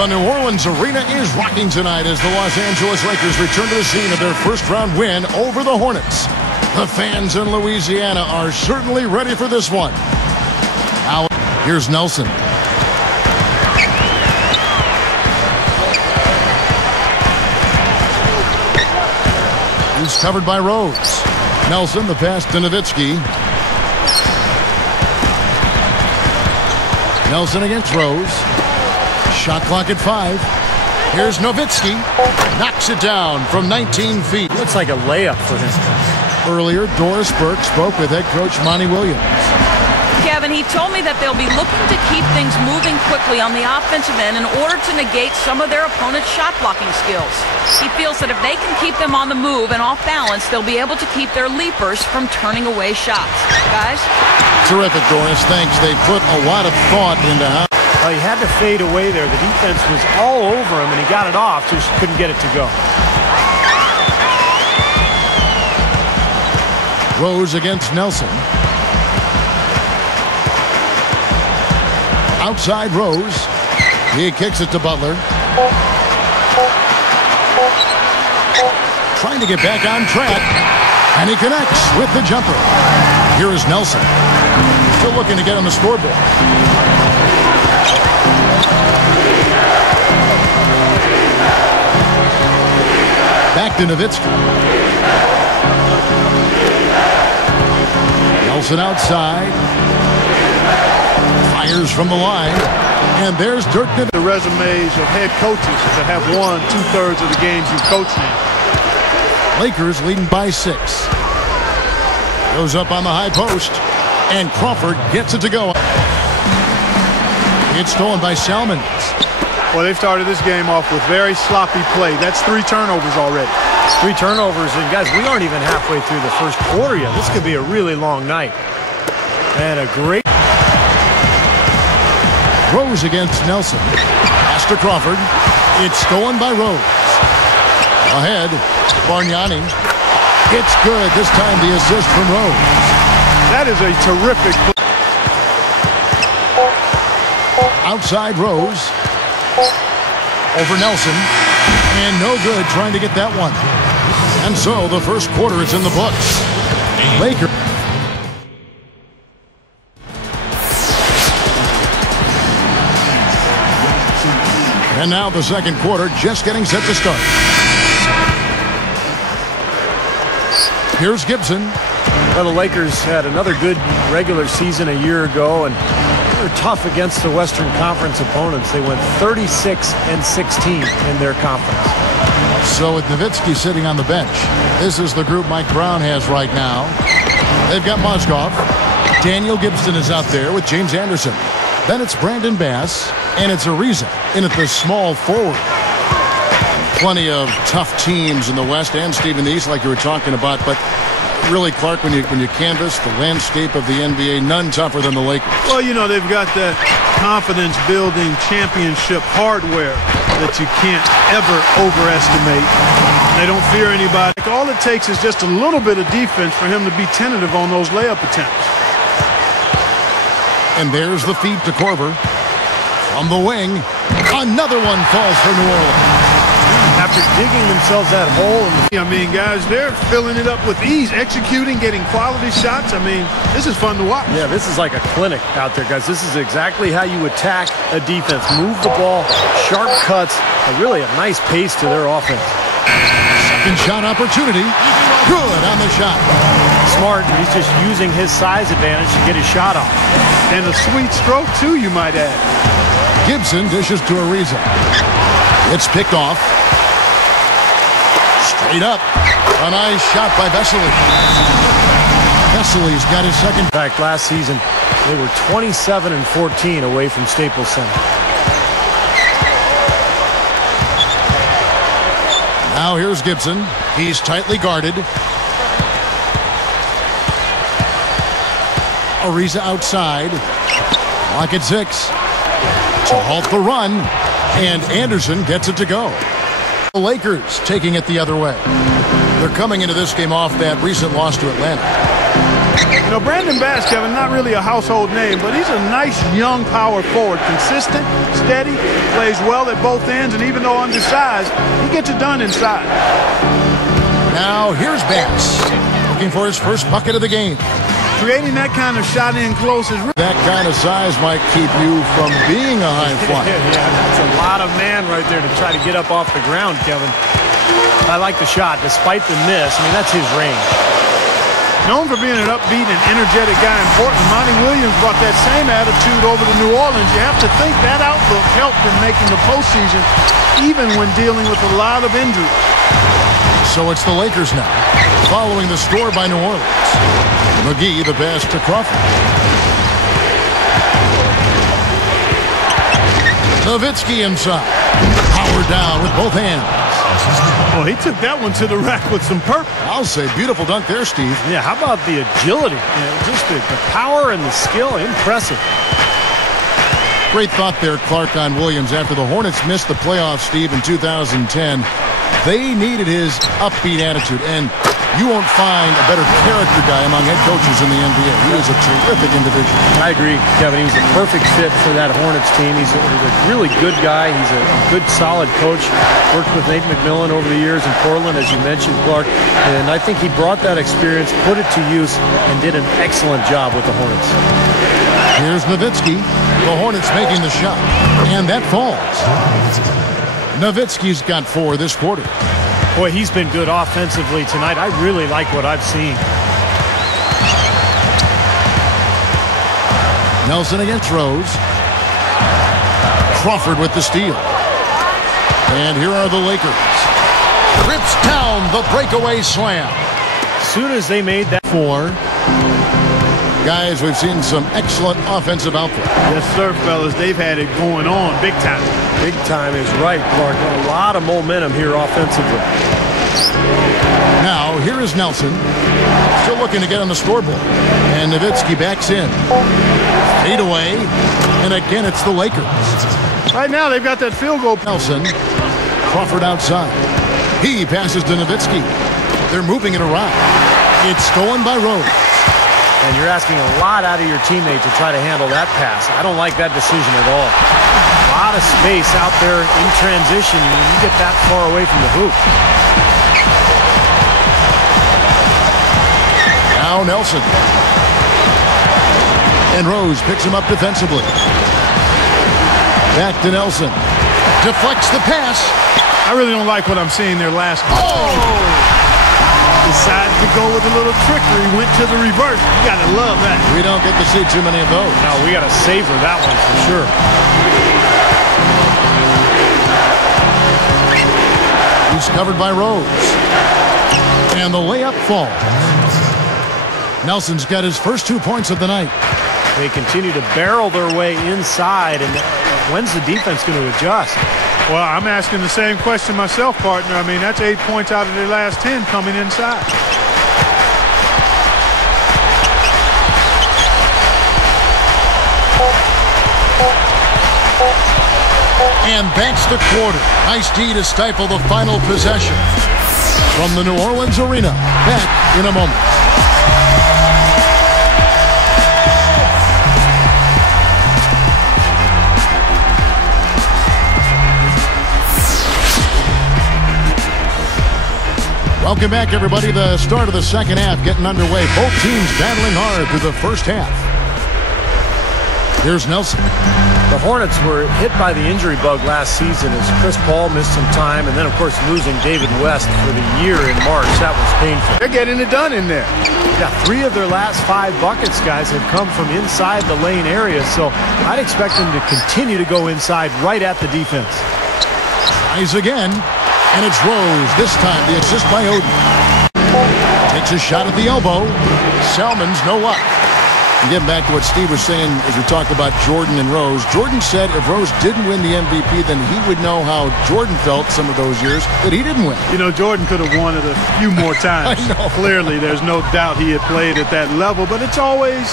The New Orleans arena is rocking tonight as the Los Angeles Lakers return to the scene of their first-round win over the Hornets. The fans in Louisiana are certainly ready for this one. Now, here's Nelson. He's covered by Rose. Nelson, the pass to Nowitzki. Nelson against Rose. Shot clock at 5. Here's Nowitzki. Knocks it down from 19 feet. Looks like a layup for instance. Earlier, Doris Burke spoke with head coach Monty Williams. Kevin, he told me that they'll be looking to keep things moving quickly on the offensive end in order to negate some of their opponent's shot blocking skills. He feels that if they can keep them on the move and off balance, they'll be able to keep their leapers from turning away shots. Guys? Terrific, Doris. Thanks. They put a lot of thought into how. Well, he had to fade away there. The defense was all over him, and he got it off, just couldn't get it to go. Rose against Nelson. Outside Rose. He kicks it to Butler. Trying to get back on track. And he connects with the jumper. Here is Nelson. Still looking to get on the scoreboard. Back to Nowitzki. Nelson outside. Fires from the line. And there's Dirk Nowitzki. The resumes of head coaches that have won 2/3 of the games you've coached in. Lakers leading by 6. Goes up on the high post. And Crawford gets it to go. It's stolen by Salmons. Well, they've started this game off with very sloppy play. That's 3 turnovers already. 3 turnovers, and guys, we aren't even halfway through the first quarter yet. This could be a really long night. And a great... Rose against Nelson. Pass to Crawford. It's stolen by Rose. Ahead, Bargnani. It's good. This time the assist from Rose. That is a terrific play. Outside Rose. Over Nelson. And no good trying to get that one. And so the first quarter is in the books. Lakers. And now the second quarter just getting set to start. Here's Gibson. Well, the Lakers had another good regular season a year ago, and they were tough against the Western Conference opponents. They went 36-16 in their conference. So with Nowitzki sitting on the bench, this is the group Mike Brown has right now. They've got Mozgov. Daniel Gibson is out there with James Anderson. Then it's Brandon Bass, and it's Ariza in at the small forward. Plenty of tough teams in the West and Steve in the East, like you were talking about, but really, Clark, when you canvass the landscape of the NBA, none tougher than the Lakers. Well, you know, they've got that confidence-building championship hardware that you can't ever overestimate. They don't fear anybody. All it takes is just a little bit of defense for him to be tentative on those layup attempts. And there's the feed to Korver. From the wing, another one falls for New Orleans. After digging themselves that hole. I mean, guys, they're filling it up with ease, executing, getting quality shots. I mean, this is fun to watch. Yeah, this is like a clinic out there, guys. This is exactly how you attack a defense. Move the ball, sharp cuts, and really a nice pace to their offense. Second shot opportunity. Good on the shot. Smart. He's just using his size advantage to get his shot off. And a sweet stroke, too, you might add. Gibson dishes to Ariza. It's picked off. Straight up. A nice shot by Vesely. Vesely's got his second. In fact, last season, they were 27-14 away from Staples Center. Now here's Gibson. He's tightly guarded. Ariza outside. Clock at 6. To halt the run. And Anderson gets it to go. The Lakers taking it the other way. They're coming into this game off that recent loss to Atlanta. You know, Brandon Bass, Kevin, not really a household name, but he's a nice young power forward. Consistent, steady, plays well at both ends, and even though undersized, he gets it done inside. Now here's Bass, looking for his first bucket of the game. Creating that kind of shot in close is that kind of size might keep you from being a high flyer. Yeah, that's a lot of man right there to try to get up off the ground, Kevin. I like the shot, despite the miss. I mean, that's his range. Known for being an upbeat and energetic guy in Portland, Monty Williams brought that same attitude over to New Orleans. You have to think that outlook helped in making the postseason, even when dealing with a lot of injuries. So it's the Lakers now, following the score by New Orleans. McGee, the pass to Crawford. Nowitzki inside. Power down with both hands. Oh, he took that one to the rack with some purpose. I'll say beautiful dunk there, Steve. Yeah, how about the agility? You know, just the power and the skill. Impressive. Great thought there, Clark, on Williams. After the Hornets missed the playoffs, Steve, in 2010, they needed his upbeat attitude. And you won't find a better character guy among head coaches in the NBA. He is a terrific individual. I agree, Kevin. He was a perfect fit for that Hornets team. He's a really good guy. He's a good, solid coach. Worked with Nate McMillan over the years in Portland, as you mentioned, Clark. And I think he brought that experience, put it to use, and did an excellent job with the Hornets. Here's Nowitzki. The Hornets making the shot. And that falls. Nowitzki's got 4 this quarter. Boy, he's been good offensively tonight. I really like what I've seen. Nelson against Rose. Crawford with the steal. And here are the Lakers. Rips down the breakaway slam. As soon as they made that 4. Guys, we've seen some excellent offensive output. Yes, sir, fellas. They've had it going on big time. Big time is right, Clark. A lot of momentum here offensively. Now, here is Nelson. Still looking to get on the scoreboard. And Nowitzki backs in. Fade away. And again, it's the Lakers. Right now, they've got that field goal. Nelson. Crawford outside. He passes to Nowitzki. They're moving it around. It's stolen by Rose. And you're asking a lot out of your teammate to try to handle that pass. I don't like that decision at all. A lot of space out there in transition when you get that far away from the hoop. Now Nelson. And Rose picks him up defensively. Back to Nelson. Deflects the pass. I really don't like what I'm seeing there last. Oh! Decided to go with a little trickery, went to the reverse. You gotta love that. We don't get to see too many of those. No, we gotta savor that one for sure. He's covered by Rose. And the layup falls. Nelson's got his first 2 points of the night. They continue to barrel their way inside, and when's the defense going to adjust? Well, I'm asking the same question myself, partner. I mean, that's 8 points out of their last 10 coming inside. And banks the quarter. Nice D to stifle the final possession. From the New Orleans Arena, back in a moment. Welcome back, everybody. The start of the second half getting underway. Both teams battling hard through the first half. Here's Nelson. The Hornets were hit by the injury bug last season as Chris Paul missed some time, and then, of course, losing David West for the year in March. That was painful. They're getting it done in there. Yeah, 3 of their last 5 buckets, guys, have come from inside the lane area, so I'd expect them to continue to go inside right at the defense. Tries again. And it's Rose. This time the assist by Oden. Takes a shot at the elbow. Selman's no luck. And getting back to what Steve was saying as we talked about Jordan and Rose. Jordan said if Rose didn't win the MVP, then he would know how Jordan felt some of those years that he didn't win. You know, Jordan could have won it a few more times. I know. Clearly, there's no doubt he had played at that level, but it's always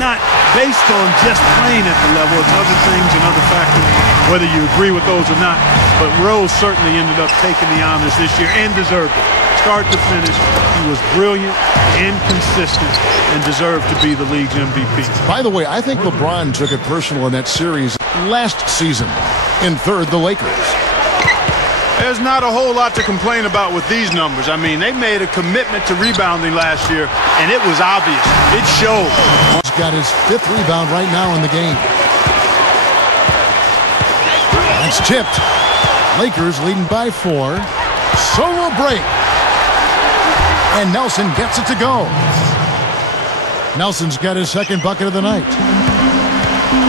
not based on just playing at the level. It's other things and other factors, whether you agree with those or not. But Rose certainly ended up taking the honors this year and deserved it. start to finish, he was brilliant and consistent and deserved to be the league's MVP. By the way, I think LeBron took it personal in that series last season. In third, the Lakers. There's not a whole lot to complain about with these numbers. I mean, they made a commitment to rebounding last year, and it was obvious. It showed. He's got his 5th rebound right now in the game. That's tipped. Lakers leading by 4. Solo break. And Nelson gets it to go. Nelson's got his 2nd bucket of the night.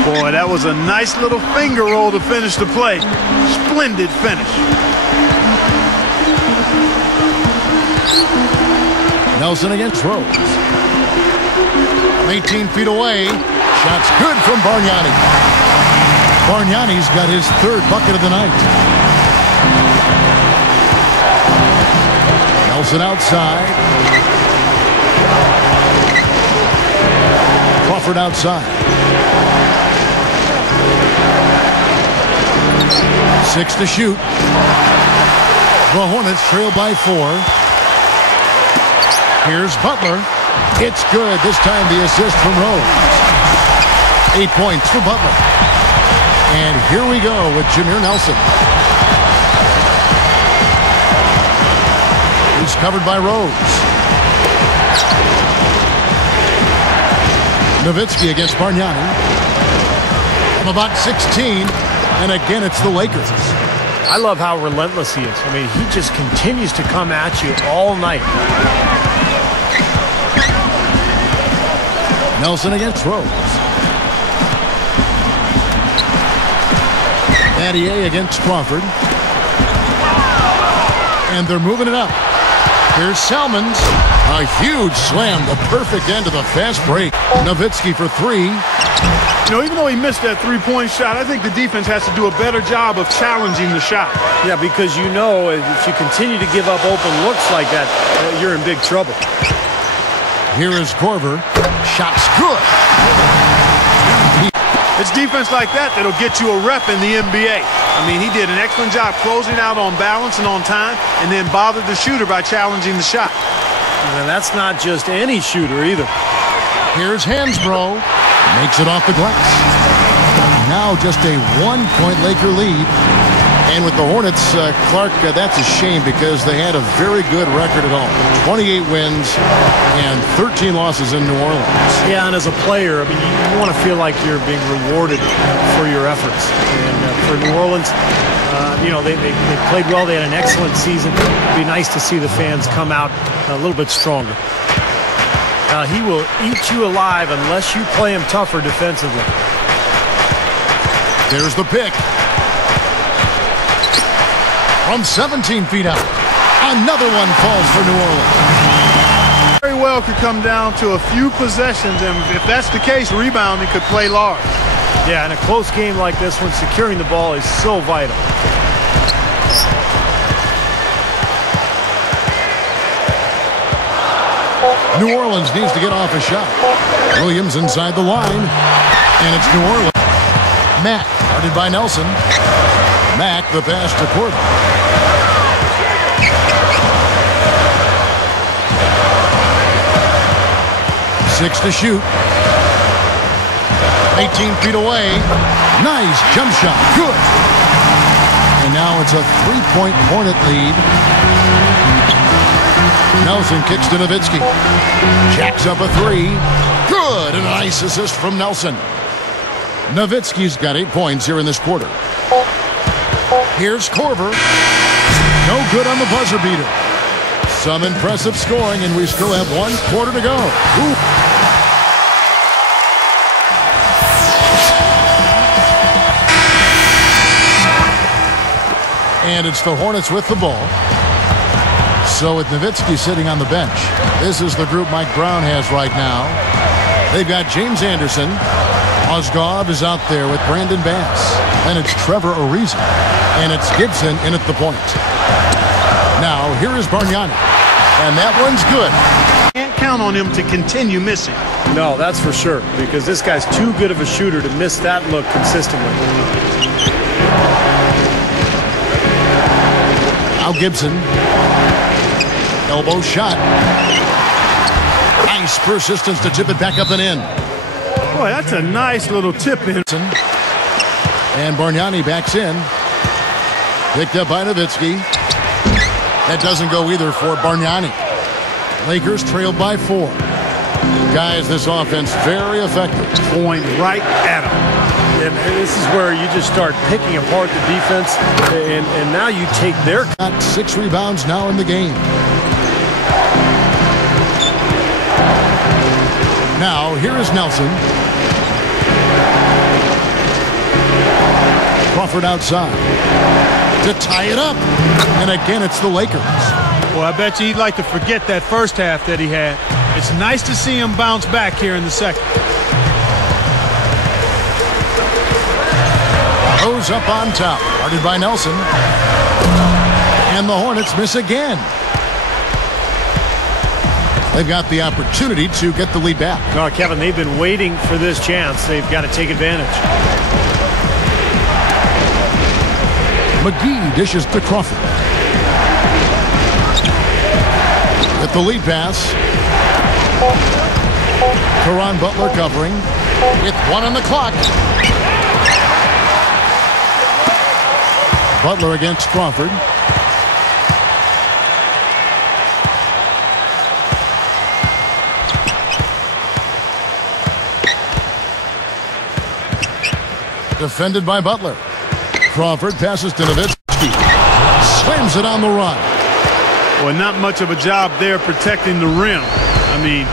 Boy, that was a nice little finger roll to finish the play. Splendid finish. Nelson against Rose. 18 feet away. Shot's good from Bargnani. Bargnani's got his 3rd bucket of the night. Nelson outside. Crawford outside. 6 to shoot. The Hornets trail by 4. Here's Butler. It's good. This time the assist from Rose. 8 points for Butler. And here we go with Jameer Nelson. He's covered by Rose. Nowitzki against Bargnani. From about 16. And again, it's the Lakers. I love how relentless he is. I mean, he just continues to come at you all night. Nelson against Rose. Battier against Crawford. And they're moving it up. Here's Salmons. A huge slam. The perfect end of the fast break. Nowitzki for 3. You know, even though he missed that three-point shot, I think the defense has to do a better job of challenging the shot. Yeah, because you know if you continue to give up open looks like that, you're in big trouble. Here is Korver. Shot's good. It's defense like that that'll get you a rep in the NBA. I mean, he did an excellent job closing out on balance and on time, and then bothered the shooter by challenging the shot. And that's not just any shooter either. Here's Hansbrough. Makes it off the glass. Now just a 1-point Laker lead. And with the Hornets, Clark, that's a shame because they had a very good record at home. 28 wins and 13 losses in New Orleans. Yeah, and as a player, I mean, you want to feel like you're being rewarded for your efforts. And for New Orleans, you know, they played well. They had an excellent season. It'd be nice to see the fans come out a little bit stronger. He will eat you alive unless you play him tougher defensively. There's the pick. From 17 feet out. Another one falls for New Orleans. Very well could come down to a few possessions, and if that's the case, rebounding could play large. Yeah, in a close game like this one, securing the ball is so vital. New Orleans needs to get off a shot. Williams inside the line. And it's New Orleans. Mack, guarded by Nelson. Mack, the pass to Korver. Six to shoot. 18 feet away. Nice jump shot. Good. And now it's a 3-point Hornet lead. Nelson kicks to Nowitzki. Jacks up a 3. Good. And a nice assist from Nelson. Nowitzki's got 8 points here in this quarter. Here's Korver. No good on the buzzer beater. Some impressive scoring, and we still have 1 quarter to go. Ooh. And it's the Hornets with the ball. So with Nowitzki sitting on the bench, this is the group Mike Brown has right now. They've got James Anderson. Mozgov is out there with Brandon Bass. And it's Trevor Ariza. And it's Gibson in at the point. Now, here is Bargnani. And that one's good. Can't count on him to continue missing. No, that's for sure, because this guy's too good of a shooter to miss that look consistently. Now Gibson. Elbow shot. Nice persistence to tip it back up and in. Boy, that's a nice little tip in. And Bargnani backs in. Picked up by Nowitzki. That doesn't go either for Bargnani. Lakers trailed by 4. Guys, this offense very effective. Going right at him. And this is where you just start picking apart the defense, and now you take their... Got 6 rebounds now in the game. Now, here is Nelson. Crawford outside to tie it up. And again, it's the Lakers. Well, I bet you he'd like to forget that first half that he had. It's nice to see him bounce back here in the second. Goes up on top. Guarded by Nelson. And the Hornets miss again. They've got the opportunity to get the lead back. No, Kevin, they've been waiting for this chance. They've got to take advantage. McGee dishes to Crawford. With the lead pass. Caron Butler covering. With 1 on the clock. Butler against Crawford. Defended by Butler. Crawford passes to Nowitzki. Slams it on the run. Well, not much of a job there protecting the rim. I mean,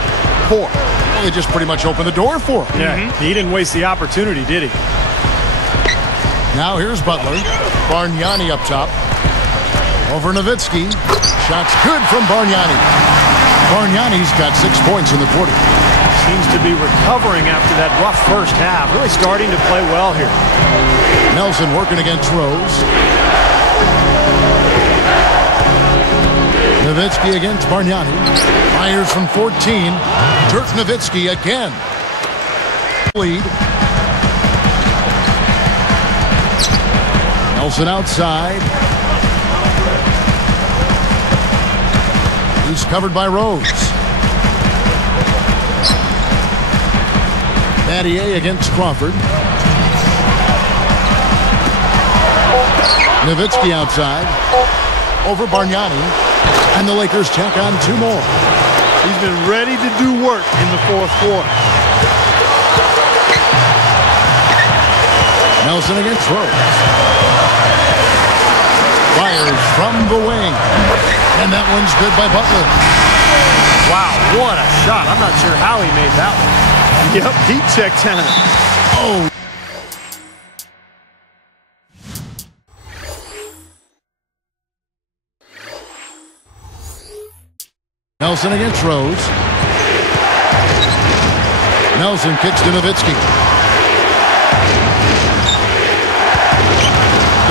poor. Well, they just pretty much opened the door for him. Yeah, he didn't waste the opportunity, did he? Now here's Butler. Bargnani up top. Over Nowitzki. Shots good from Bargnani. Bargnani's got 6 points in the quarter. Seems to be recovering after that rough first half. Really starting to play well here. Nelson working against Rose. Nowitzki against Bargnani. Fires from 14. Dirk Nowitzki again. Lead. Nelson outside. He's covered by Rose. Battier against Crawford. Nowitzki outside. Over Bargnani. And the Lakers tack on 2 more. He's been ready to do work in the 4th quarter. Nelson against Rose. Fires from the wing. And that one's good by Butler. Wow, what a shot. I'm not sure how he made that one. Yep, he checked time. Oh. Nelson against Rose. Nelson kicks to Nowitzki.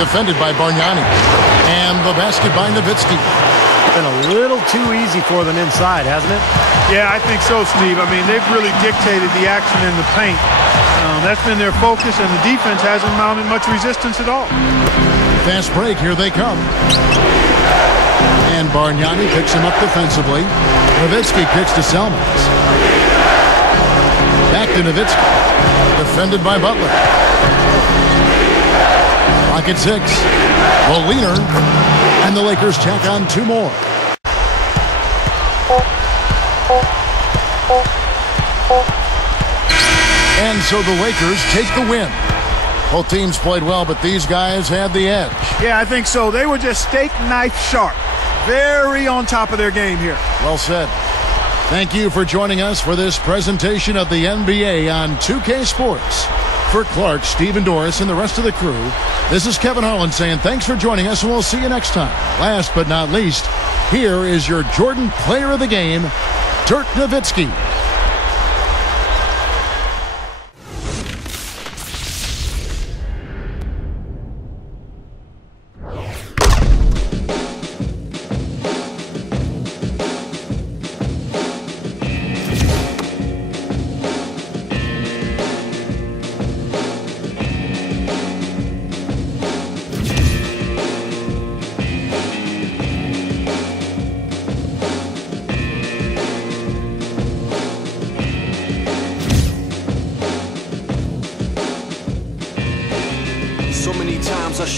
Defended by Bargnani. And the basket by Nowitzki. Been a little too easy for them inside, hasn't it? Yeah, I think so, Steve. I mean, they've really dictated the action in the paint. That's been their focus, and the defense hasn't mounted much resistance at all. Fast break, here they come. And Bargnani picks him up defensively. Nowitzki kicks to Selmans. Back to Nowitzki. Defended by Butler. Clock at 6. The leaner. And the Lakers tack on 2 more. And so the Lakers take the win. Both teams played well, but these guys had the edge. Yeah, I think so. They were just steak knife sharp. Very on top of their game here. Well said. Thank you for joining us for this presentation of the NBA on 2K Sports. For Clark, Steve, and Doris, and the rest of the crew, this is Kevin Harlan saying thanks for joining us, and we'll see you next time. Last but not least, here is your Jordan Player of the Game, Dirk Nowitzki.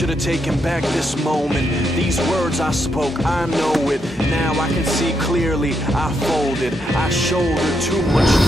should have taken back this moment. These words I spoke, I know it. Now I can see clearly. I folded, I shouldered too much